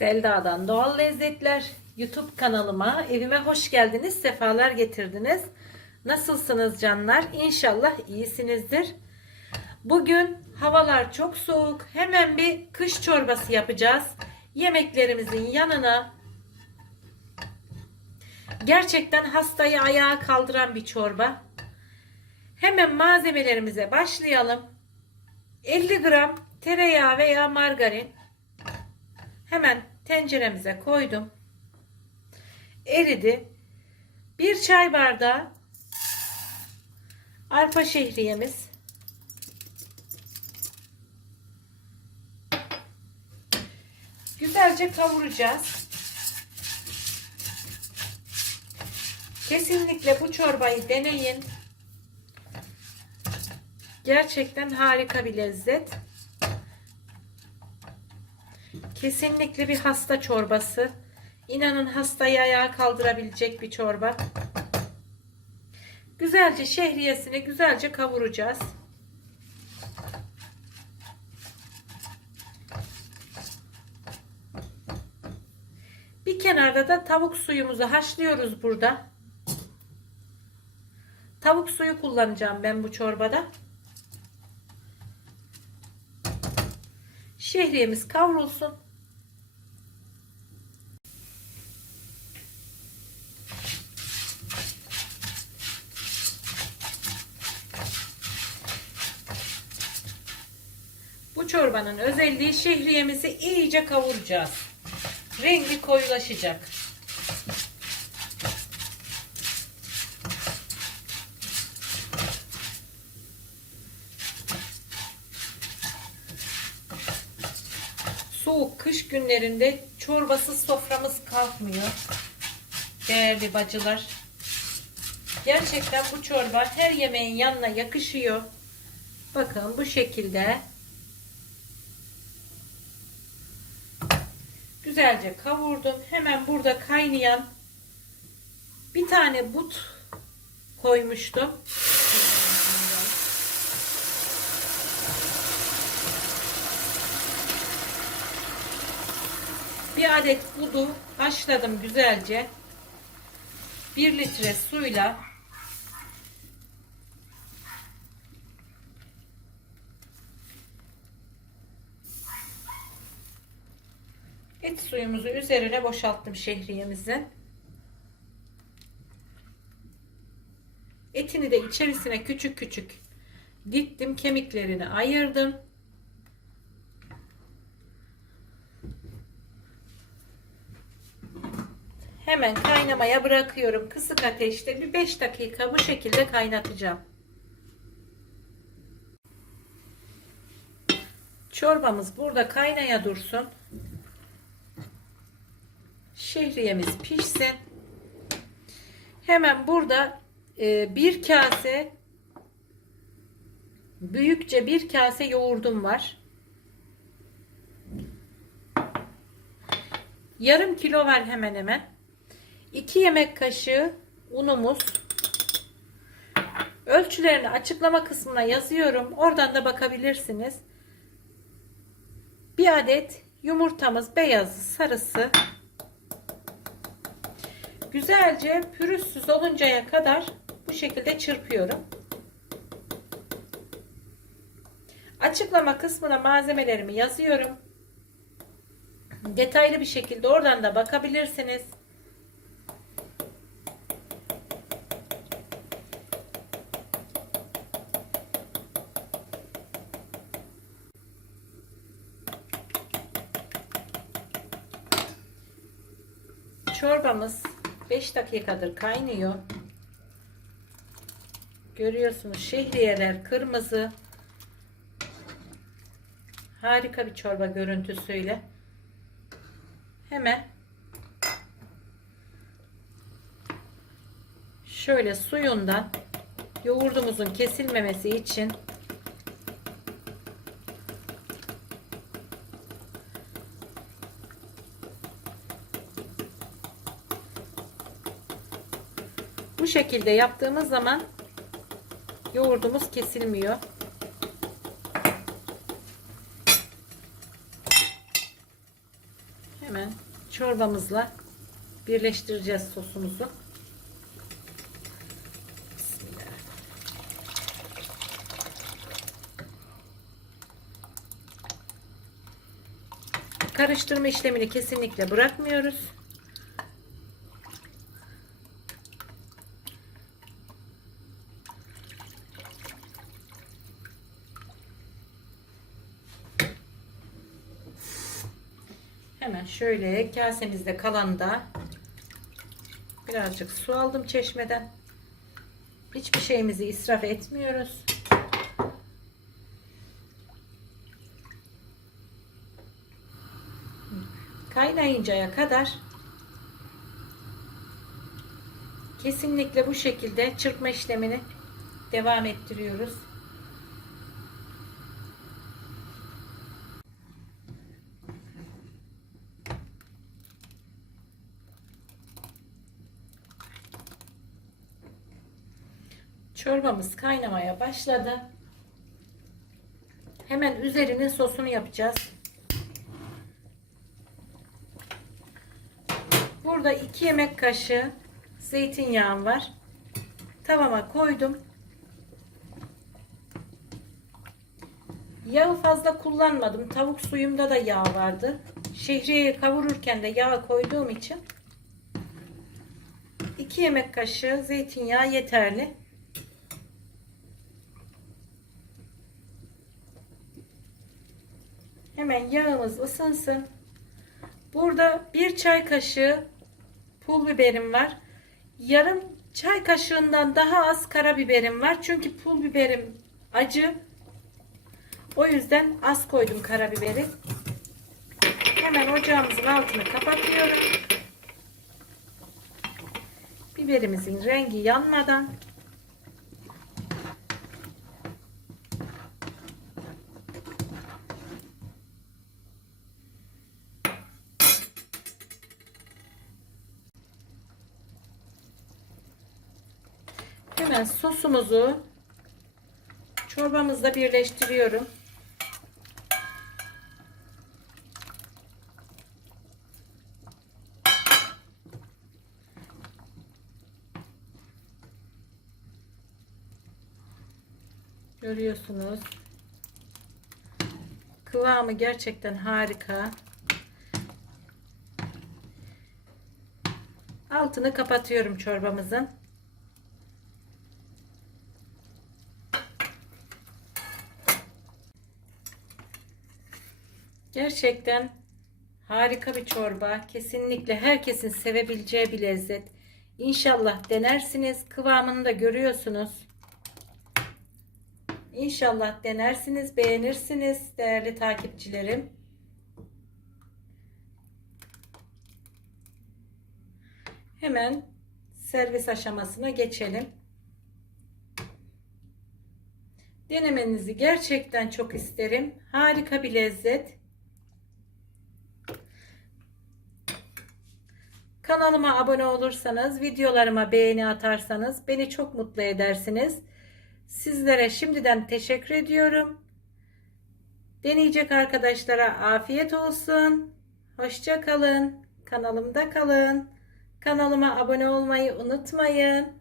Selda'dan Doğal Lezzetler YouTube kanalıma, evime hoş geldiniz, sefalar getirdiniz. Nasılsınız canlar? İnşallah iyisinizdir. Bugün havalar çok soğuk. Hemen bir kış çorbası yapacağız. Yemeklerimizin yanına gerçekten hastayı ayağa kaldıran bir çorba. Hemen malzemelerimize başlayalım. 50 gram tereyağı veya margarin hemen tenceremize koydum. Eridi. Bir çay bardağı arpa şehriyemiz. Güzelce kavuracağız. Kesinlikle bu çorbayı deneyin. Gerçekten harika bir lezzet. Kesinlikle bir hasta çorbası. İnanın hastayı ayağa kaldırabilecek bir çorba. Güzelce şehriyesini güzelce kavuracağız. Bir kenarda da tavuk suyumuzu haşlıyoruz burada. Tavuk suyu kullanacağım ben bu çorbada. Şehriyemiz kavrulsun. Bu çorbanın özelliği şehriyemizi iyice kavuracağız. Rengi koyulaşacak. soğuk kış günlerinde çorbasız soframız kalkmıyor. Değerli bacılar. Gerçekten bu çorba her yemeğin yanına yakışıyor. Bakın bu şekilde. Güzelce kavurdum. Hemen burada kaynayan bir tane but koymuştum. Bir adet budu haşladım güzelce. 1 litre suyla et suyumuzu üzerine boşalttım şehriyemizin. Etini de içerisine küçük küçük dittim, kemiklerini ayırdım. Hemen kaynamaya bırakıyorum. Kısık ateşte bir 5 dakika bu şekilde kaynatacağım. Çorbamız burada kaynaya dursun. Şehriyemiz pişsin. Hemen burada e, bir kase büyükçe bir kase yoğurdum var. Yarım kilo var hemen hemen. 2 yemek kaşığı unumuz. Ölçülerini açıklama kısmına yazıyorum. Oradan da bakabilirsiniz. Bir adet yumurtamız beyazı sarısı. Güzelce pürüzsüz oluncaya kadar bu şekilde çırpıyorum. Açıklama kısmına malzemelerimi yazıyorum. Detaylı bir şekilde oradan da bakabilirsiniz. Çorbamız 5 dakikadır kaynıyor. Görüyorsunuz şehriyeler kırmızı. Harika bir çorba görüntüsüyle. Hemen şöyle suyundan yoğurdumuzun kesilmemesi için Bu şekilde yaptığımız zaman yoğurdumuz kesilmiyor. Hemen çorbamızla birleştireceğiz sosumuzu. Karıştırma işlemini kesinlikle bırakmıyoruz. Hemen şöyle kasemizde kalan da birazcık su aldım çeşmeden. Hiçbir şeyimizi israf etmiyoruz. Kaynayıncaya kadar kesinlikle bu şekilde çırpma işlemini devam ettiriyoruz. Çorbamız kaynamaya başladı. Hemen üzerinin sosunu yapacağız. Burada 2 yemek kaşığı zeytinyağım var. Tavama koydum. Yağı fazla kullanmadım. Tavuk suyumda da yağ vardı. Şehriyeyi kavururken de yağ koyduğum için 2 yemek kaşığı zeytinyağı yeterli. Hemen yağımız ısınsın. Burada bir çay kaşığı pul biberim var. Yarım çay kaşığından daha az karabiberim var. Çünkü pul biberim acı. O yüzden az koydum karabiberi. Hemen ocağımızın altını kapatıyorum. Biberimizin rengi yanmadan Hemen sosumuzu çorbamızla birleştiriyorum. Görüyorsunuz. Kıvamı gerçekten harika. Altını kapatıyorum çorbamızın. Gerçekten harika bir çorba. Kesinlikle herkesin sevebileceği bir lezzet. İnşallah denersiniz. Kıvamını da görüyorsunuz. İnşallah denersiniz, beğenirsiniz değerli takipçilerim. Hemen servis aşamasına geçelim. Denemenizi gerçekten çok isterim. Harika bir lezzet. Kanalıma abone olursanız, videolarıma beğeni atarsanız beni çok mutlu edersiniz. Sizlere şimdiden teşekkür ediyorum. Deneyecek arkadaşlara afiyet olsun. Hoşça kalın. Kanalımda kalın. Kanalıma abone olmayı unutmayın.